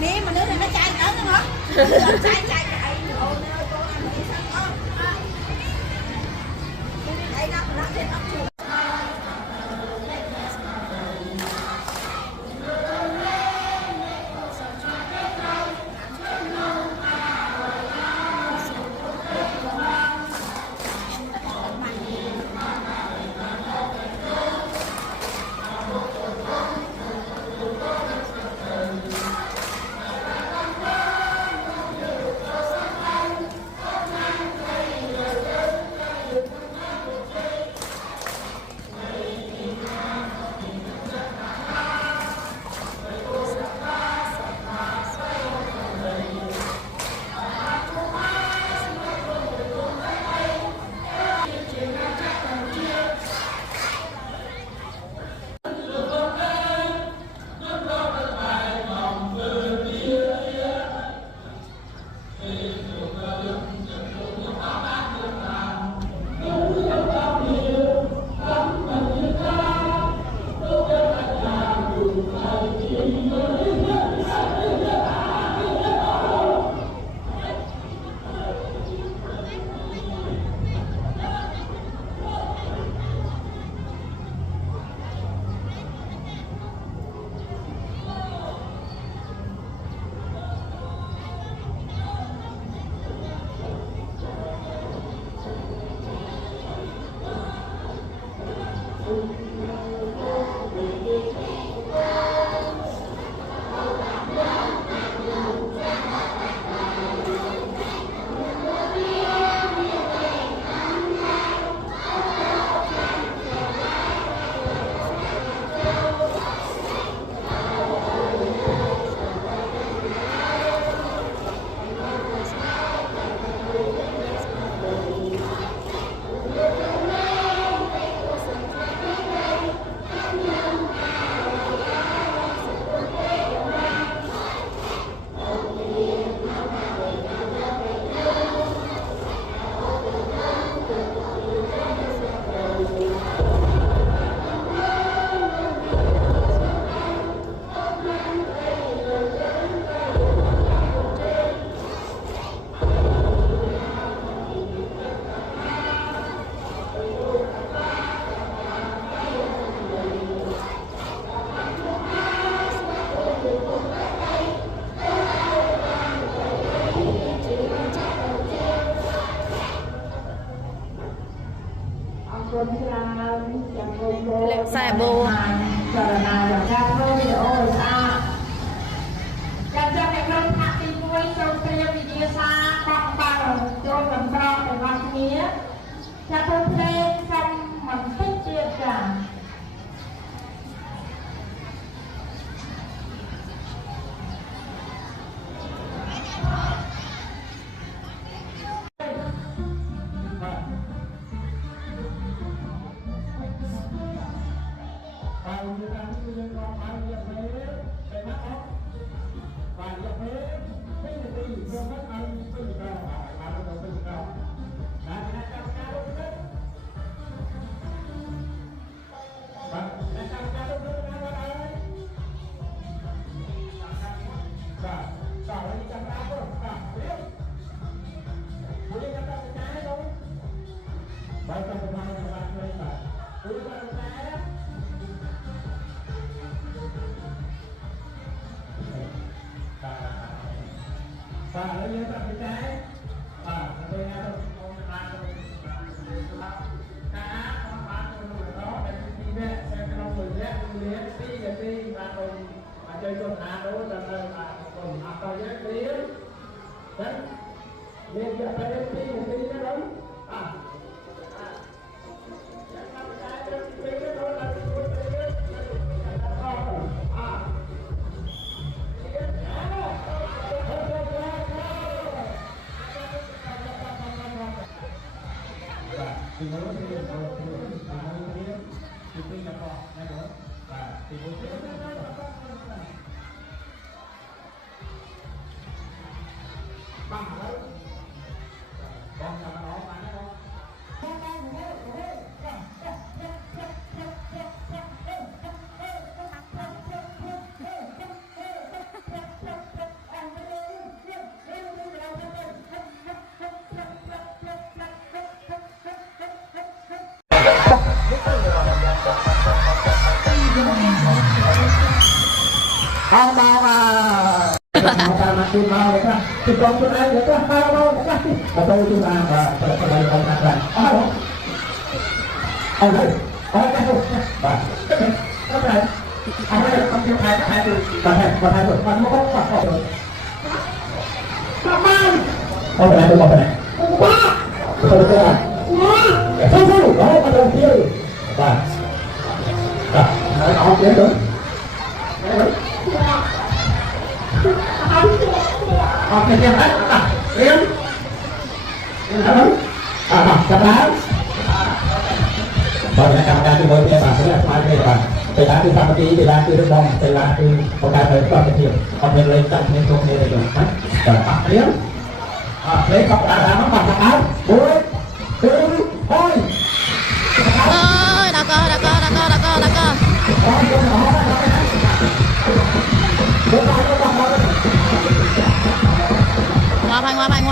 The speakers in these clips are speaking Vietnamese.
Nè mà nữa thì nó chai nữa nữa hả? Chai chai chạy. Ôi ơi con ăn gì sao con? Đây nó thêm ốc chuột. Lệ xài bồ Không bao mà makin mau mereka dibangun aja mereka mau mereka atau itu kembali kontrakan Oke, siap kan? Liam. Chặt lá. Vâng, là cầm ra từ bơi kia bạn, là mai kia bạn. Từ lá từ tam tí, từ lá từ nước bông, từ lá từ một cái thời còn thực hiện. Còn lên lên chặt lên xuống đây là được. Rồi, Liam. Lấy cọc đá nó bằng chặt lá. Bối. Từ thôi. Ơi, đã cơ. Ngoa bài.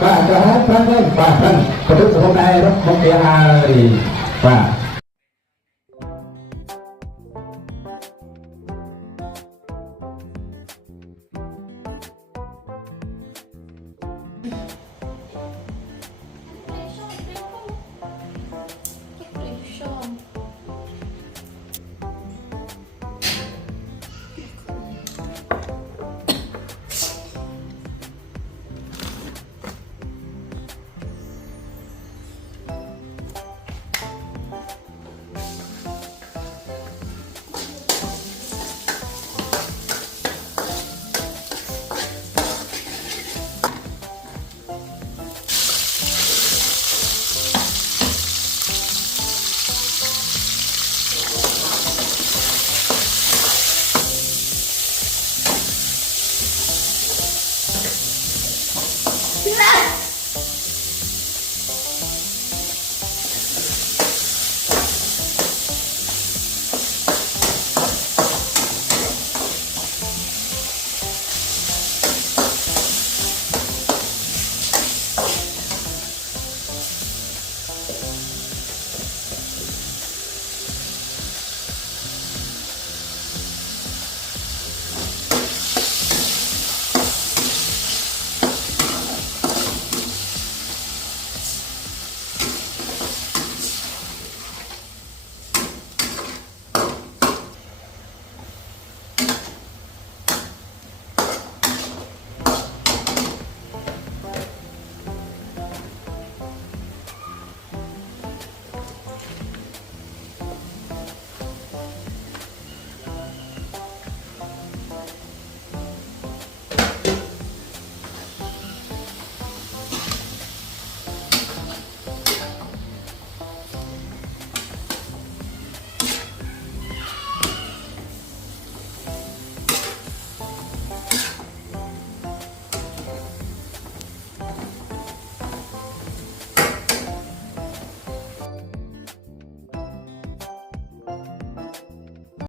Và cho hết thân lên và thân của đức hôm nay nó không kia ai và